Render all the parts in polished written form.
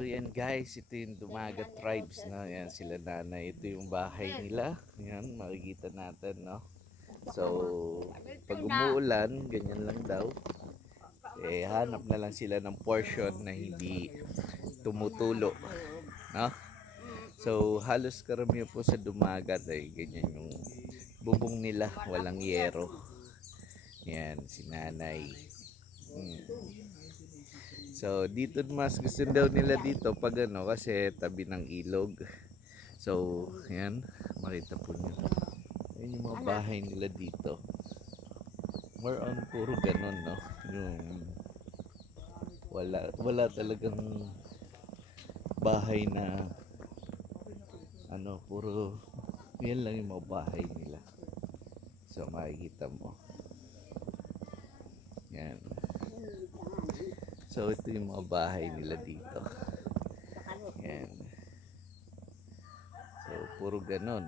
So yan guys, ito yung Dumagat Tribes na yan sila nanay. Ito yung bahay nila. Yan, makikita natin, no. So, pag umuulan, ganyan lang daw. Eh, hanap na lang sila ng portion na hindi tumutulo, no. So, halos karamihan po sa Dumagat ay ganyan yung bubong nila, walang yero. Yan, si nanay. Hmm. So, dito mas gusto daw nila dito pag ano, kasi tabi ng ilog. So, yan, makita po nyo. Yan yung mga bahay nila dito. More on puro ganun, no? Yung wala talagang bahay na ano, puro yan lang yung mga bahay nila. So, makikita mo. Yan. So, ito yung mga bahay nila dito. Yan. So, puro ganon.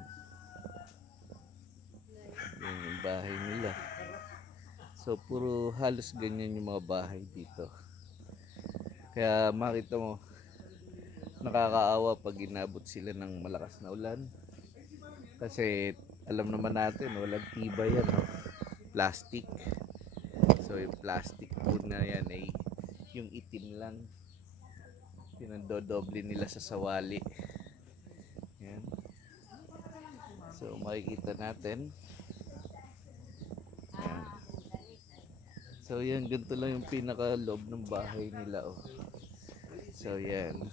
Yan yung bahay nila. So, puro halos ganyan yung mga bahay dito. Kaya makita mo, nakakaawa pag inabot sila ng malakas na ulan. Kasi alam naman natin, walang tibay yan, no? Plastic. So, yung plastic po na yan ay yung itim lang. Pinandodoble nila sa sawali. Yan. So, makikita natin. Yan. So, yan. Ganito lang yung pinaka-loob ng bahay nila. Oh. So, yan.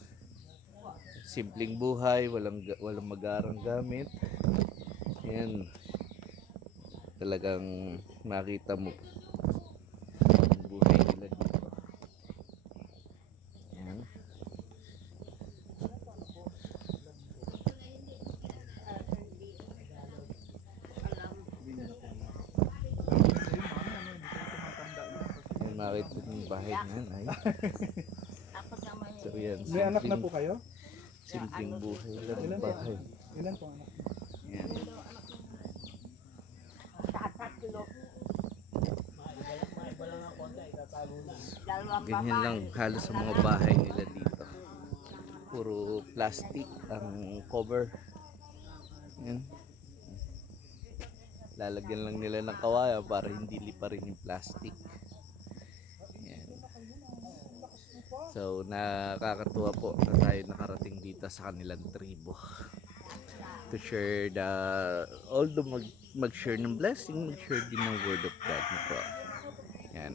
Simpleng buhay. Walang magarang gamit. Yan. Talagang makita mo ang buhay nila dito. Yan. Yan, makita yung bahay niyan ay. So yan, May anak na po kayo? simpleng buhay lang yung bahay. Ilan po anak? Yan. Ganyan lang halos sa mga bahay nila dito. Puro plastic ang cover. Yan. Lalagyan lang nila ng kawayan para hindi liparin yung plastic. Yan. So nakakatuwa po na tayo nakarating dito sa kanilang tribo. To share the, although mag-share ng blessing, mag-share din ng word of God na po. Yan.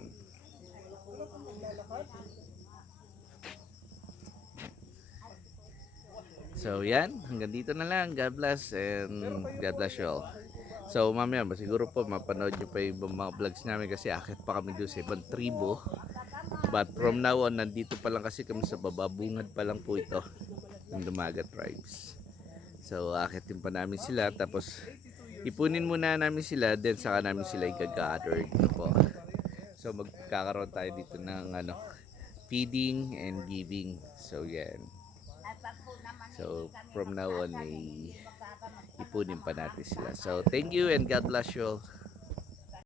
So yan, hanggang dito na lang. God bless and God bless you all. So mamaya siguro po mapanood nyo pa yung ibang mga vlogs namin kasi akit pa kami doon sa ibang tribo. But from now on, nandito pa lang kasi kami sa baba. Bungad pa lang po ito ng Dumagat Tribes. So akitin pa namin sila, tapos ipunin muna namin sila, then saka namin sila i-gather dito po. So magkakaroon tayo dito ng ano, feeding and giving. So yan. So from now on ay ipunin pa natin sila. So thank you and God bless you all.